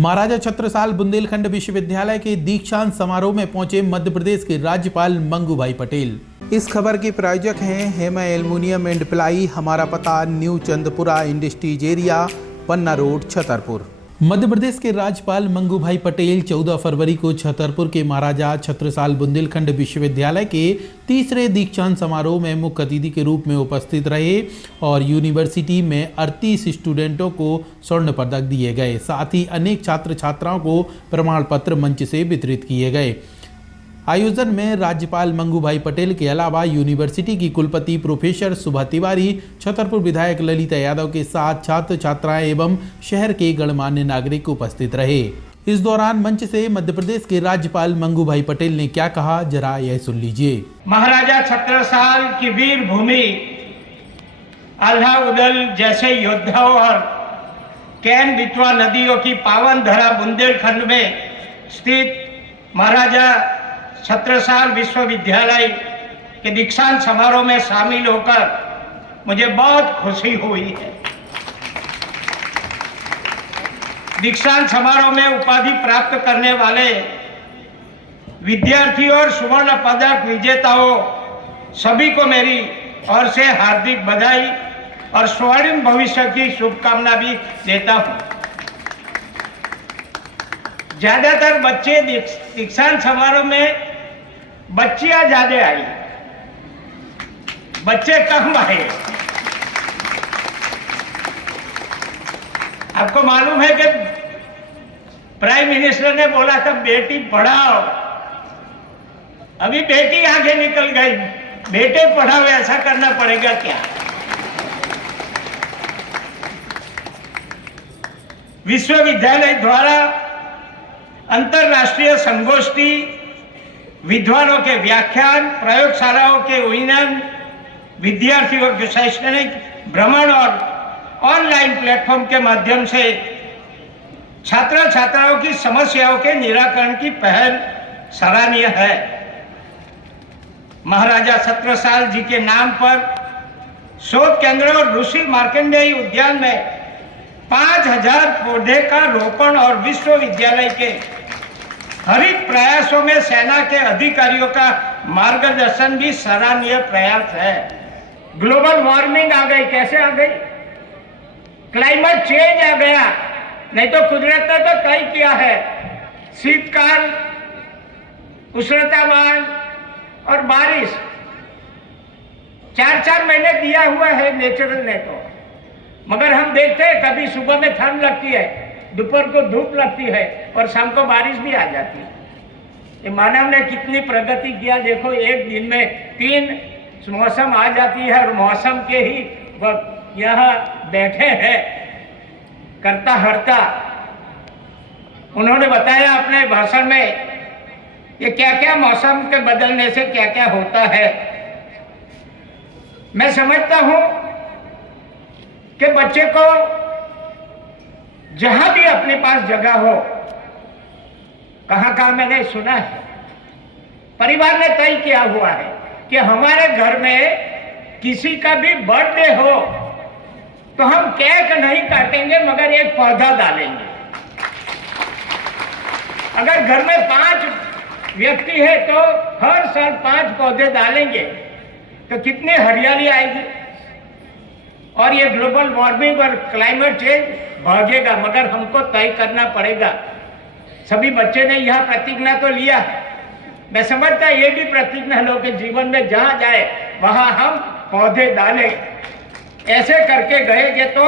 महाराजा छत्रसाल बुंदेलखंड विश्वविद्यालय के दीक्षांत समारोह में पहुंचे मध्य प्रदेश के राज्यपाल मंगूभाई पटेल। इस खबर के प्रायोजक हैं हेमा एल्युमिनियम एंड प्लाई। हमारा पता न्यू चंदपुरा इंडस्ट्रीज एरिया, पन्ना रोड, छतरपुर। मध्य प्रदेश के राज्यपाल मंगूभाई पटेल 14 फरवरी को छतरपुर के महाराजा छत्रसाल बुंदेलखंड विश्वविद्यालय के तीसरे दीक्षांत समारोह में मुख्य अतिथि के रूप में उपस्थित रहे और यूनिवर्सिटी में 38 स्टूडेंटों को स्वर्ण पदक दिए गए। साथ ही अनेक छात्र छात्राओं को प्रमाण पत्र मंच से वितरित किए गए। आयोजन में राज्यपाल मंगूभाई पटेल के अलावा यूनिवर्सिटी की कुलपति प्रोफेसर सुभा तिवारी, छतरपुर विधायक ललिता यादव के साथ छात्र छात्राएं एवं शहर के गणमान्य नागरिक उपस्थित रहे। इस दौरान मंच से मध्य प्रदेश के राज्यपाल मंगूभाई पटेल ने क्या कहा, जरा यह सुन लीजिए। महाराजा छत्रसाल की वीर भूमि आल्हा उदल जैसे योद्धाओं और कैन बितवा नदियों की पावन धरा बुंदेलखंड में स्थित महाराजा छत्रसाल विश्वविद्यालय के दीक्षांत समारोह में शामिल होकर मुझे बहुत खुशी हुई है। दीक्षांत समारोह में उपाधि प्राप्त करने वाले विद्यार्थियों और स्वर्ण पदक विजेताओं सभी को मेरी ओर से हार्दिक बधाई और स्वर्णिम भविष्य की शुभकामना भी देता हूं। ज्यादातर बच्चे दीक्षांत समारोह में बच्चियां ज्यादा आई, बच्चे कम आए। आपको मालूम है कि प्राइम मिनिस्टर ने बोला था बेटी पढ़ाओ, अभी बेटी आगे निकल गई, बेटे पढ़ाओ ऐसा करना पड़ेगा क्या? विश्वविद्यालय द्वारा अंतरराष्ट्रीय संगोष्ठी, विद्वानों के व्याख्यान, प्रयोगशालाओं के उन्नयन, विद्यार्थियों के शैक्षणिक भ्रमण और ऑनलाइन प्लेटफॉर्म के माध्यम से छात्र छात्राओं की समस्याओं के निराकरण की पहल सराहनीय है। महाराजा छत्रसाल जी के नाम पर शोध केंद्र और ऋषि मार्कंडेय उद्यान में 5000 पौधे का रोपण और विश्वविद्यालय के हरित प्रयासों में सेना के अधिकारियों का मार्गदर्शन भी सराहनीय प्रयास है। ग्लोबल वार्मिंग आ गई, कैसे आ गई? क्लाइमेट चेंज आ गया, नहीं तो कुदरत ने तो तय किया है शीतकाल, उष्णतामान और बारिश 4-4 महीने दिया हुआ है नेचुरल ने तो, मगर हम देखते हैं कभी सुबह में ठंड लगती है, दोपहर को धूप लगती है और शाम को बारिश भी आ जाती है। ये मानव ने कितनी प्रगति किया, देखो एक दिन में 3 मौसम आ जाती है और मौसम के ही यहाँ बैठे हैं करता हरता। उन्होंने बताया अपने भाषण में ये क्या क्या मौसम के बदलने से क्या क्या होता है। मैं समझता हूं कि बच्चे को जहां भी अपने पास जगह हो, कहां मैंने सुना है, परिवार ने तय किया हुआ है कि हमारे घर में किसी का भी बर्थडे हो तो हम केक नहीं काटेंगे मगर एक पौधा डालेंगे। अगर घर में 5 व्यक्ति है तो हर साल 5 पौधे डालेंगे तो कितनी हरियाली आएगी और ये ग्लोबल वार्मिंग और क्लाइमेट चेंज भागेगा। मगर हमको तय करना पड़ेगा। सभी बच्चे ने यह प्रतिज्ञा तो लिया है, मैं समझता ये भी प्रतिज्ञा लो कि जीवन में जहां जाए वहां हम पौधे डालें। ऐसे करके गएंगे तो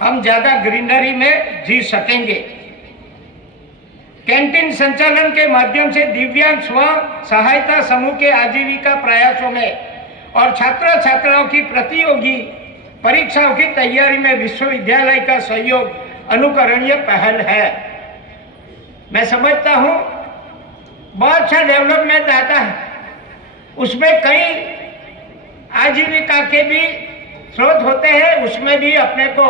हम ज्यादा ग्रीनरी में जी सकेंगे। कैंटीन संचालन के माध्यम से दिव्यांग स्व सहायता समूह के आजीविका प्रयासों में और छात्र छात्राओं की प्रतियोगी परीक्षाओं की तैयारी में विश्वविद्यालय का सहयोग अनुकरणीय पहल है। मैं समझता हूं बहुत अच्छा डेवलपमेंट आता है, उसमें कई आजीविका के भी स्रोत होते हैं, उसमें भी अपने को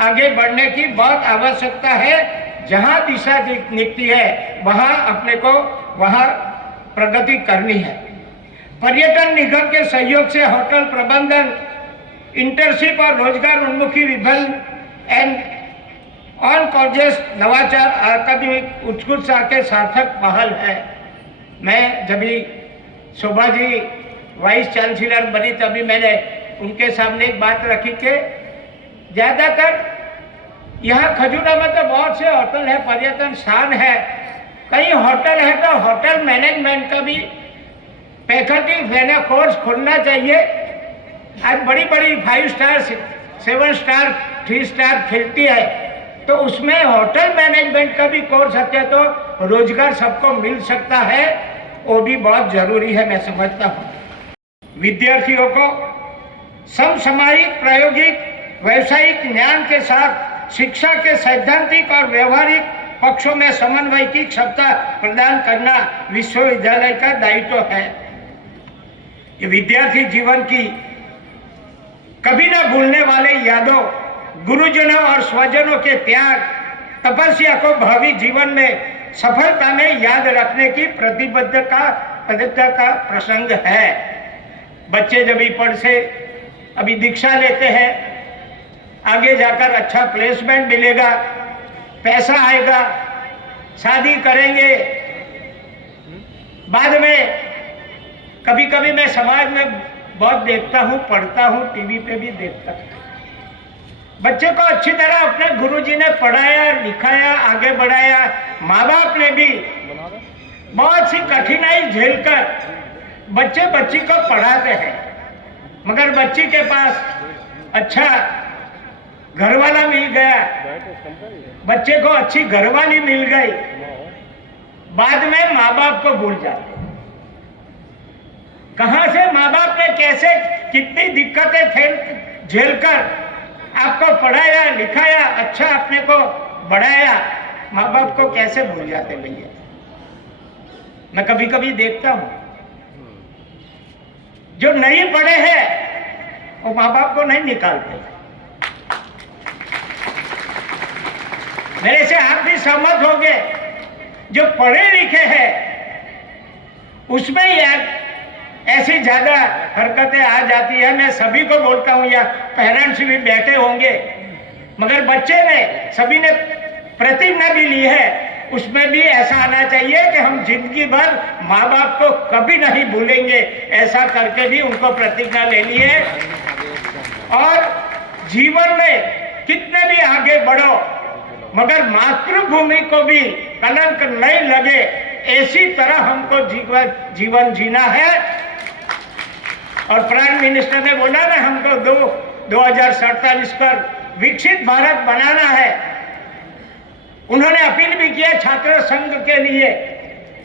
आगे बढ़ने की बहुत आवश्यकता है। जहां दिशा दिखती है वहां अपने को वहां प्रगति करनी है। पर्यटन निगम के सहयोग से होटल प्रबंधन, इंटर्नशिप और रोजगार उन्मुखी विभिन्न ऑन कॉलेज नवाचार अकादमिक उत्कृष्टता के सार्थक पहल है। मैं जब भी शोभा जी वाइस चांसलर बनी तभी मैंने उनके सामने एक बात रखी कि ज़्यादातर यहाँ खजूरा में तो बहुत से होटल है, पर्यटन स्थान है, कई होटल है, तो होटल मैनेजमेंट का भी फैकल्टी कोर्स खोलना चाहिए। आज बड़ी बड़ी 5 स्टार 7 स्टार 3 स्टार खेलती है, तो उसमें होटल मैनेजमेंट का भी कोर्स है तो रोजगार सबको मिल सकता है, वो भी बहुत जरूरी है, मैं समझता हूँ। विद्यार्थियों को समसामयिक प्रायोगिक व्यावसायिक ज्ञान के साथ शिक्षा के सैद्धांतिक और व्यवहारिक पक्षों में समन्वय की क्षमता प्रदान करना विश्वविद्यालय का दायित्व है। ये विद्यार्थी जीवन की कभी न भूलने वाले यादों, गुरुजनों और स्वजनों के त्याग, तपस्या को भावी जीवन में सफलता में याद रखने की प्रतिबद्धता का प्रसंग है। बच्चे जब भी पढ़ से अभी दीक्षा लेते हैं, आगे जाकर अच्छा प्लेसमेंट मिलेगा, पैसा आएगा, शादी करेंगे, बाद में कभी कभी मैं समाज में बहुत देखता हूँ, पढ़ता हूँ, टीवी पे भी देखता हूँ, बच्चे को अच्छी तरह अपने गुरुजी ने पढ़ाया, लिखाया, आगे बढ़ाया, माँ बाप ने भी बहुत सी कठिनाई झेलकर बच्ची को पढ़ाते हैं, मगर बच्ची के पास अच्छा घरवाला मिल गया, बच्चे को अच्छी घरवाली मिल गई, बाद में माँ बाप को भूल जाते। कहां से माँ बाप ने कैसे कितनी दिक्कतें झेलकर आपको पढ़ाया, लिखाया, अच्छा अपने को बढ़ाया, माँ बाप को कैसे भूल जाते भैया। मैं कभी कभी देखता हूं जो नहीं पढ़े हैं वो माँ बाप को नहीं निकालते। मेरे से आप भी सहमत होंगे, जो पढ़े लिखे हैं उसमें यार ऐसी ज्यादा हरकतें आ जाती है। मैं सभी को बोलता हूं, या पेरेंट्स भी बैठे होंगे, मगर बच्चे ने सभी ने प्रतिज्ञा भी ली है, उसमें भी ऐसा आना चाहिए कि हम जिंदगी भर माँ बाप को कभी नहीं भूलेंगे, ऐसा करके भी उनको प्रतिज्ञा लेनी है। और जीवन में कितने भी आगे बढ़ो, मगर मातृभूमि को भी कलंक नहीं लगे, ऐसी तरह हमको जीवन जीना है। और प्राइम मिनिस्टर ने बोला ना, हमको 2047 पर विकसित भारत बनाना है। उन्होंने अपील भी किया छात्र संघ के लिए,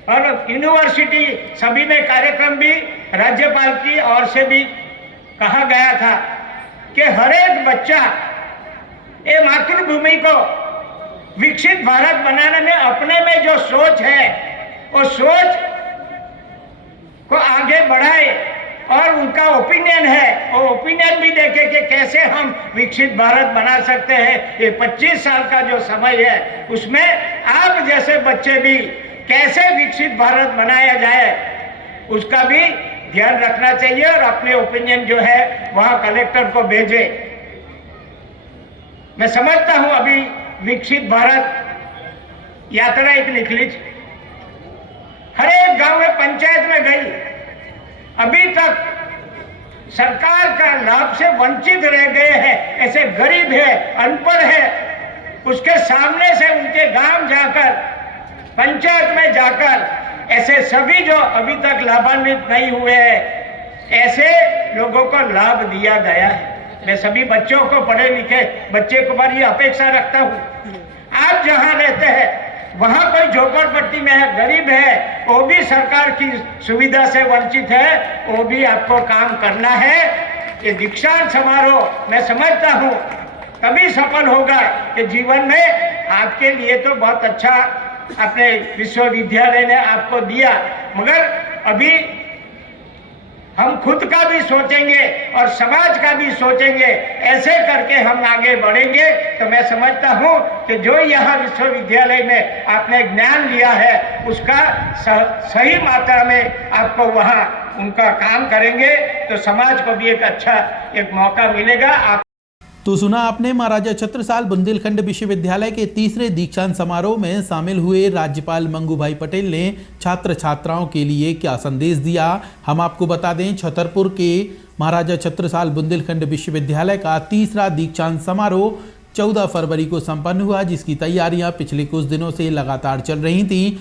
और यूनिवर्सिटी सभी में कार्यक्रम भी राज्यपाल की ओर से भी कहा गया था कि हर एक बच्चा ये मातृभूमि को विकसित भारत बनाने में अपने में जो सोच है वो सोच को आगे बढ़ाए, और उनका ओपिनियन है वो ओपिनियन भी देखे कि कैसे हम विकसित भारत बना सकते हैं। ये 25 साल का जो समय है उसमें आप जैसे बच्चे भी कैसे विकसित भारत बनाया जाए उसका भी ध्यान रखना चाहिए, और अपने ओपिनियन जो है वहां कलेक्टर को भेजे। मैं समझता हूं अभी विकसित भारत यात्रा एक निकली, हर एक गांव में पंचायत में गई, अभी तक सरकार का लाभ से वंचित रह गए हैं, ऐसे गरीब है, अनपढ़ है, उसके सामने से उनके गांव जाकर, पंचायत में जाकर, ऐसे सभी जो अभी तक लाभान्वित नहीं हुए हैं ऐसे लोगों को लाभ दिया गया है। मैं सभी बच्चों को, पढ़े लिखे बच्चे को बार ये अपेक्षा रखता हूँ, आप जहाँ रहते हैं वहां कोई झोपड़पट्टी में है, गरीब है, वो भी सरकार की सुविधा से वंचित है, वो भी आपको काम करना है। ये दीक्षांत समारोह मैं समझता हूँ तभी सफल होगा कि जीवन में आपके लिए तो बहुत अच्छा अपने विश्वविद्यालय ने आपको दिया, मगर अभी हम खुद का भी सोचेंगे और समाज का भी सोचेंगे, ऐसे करके हम आगे बढ़ेंगे। तो मैं समझता हूँ कि जो यहाँ विश्वविद्यालय में आपने ज्ञान लिया है उसका सही मात्रा में आपको वहाँ उनका काम करेंगे तो समाज को भी एक अच्छा एक मौका मिलेगा। आप तो सुना आपने महाराजा छत्रसाल बुंदेलखंड विश्वविद्यालय के तीसरे दीक्षांत समारोह में शामिल हुए राज्यपाल मंगूभाई पटेल ने छात्र छात्राओं के लिए क्या संदेश दिया। हम आपको बता दें, छतरपुर के महाराजा छत्रसाल बुंदेलखंड विश्वविद्यालय का तीसरा दीक्षांत समारोह 14 फरवरी को संपन्न हुआ, जिसकी तैयारियां पिछले कुछ दिनों से लगातार चल रही थी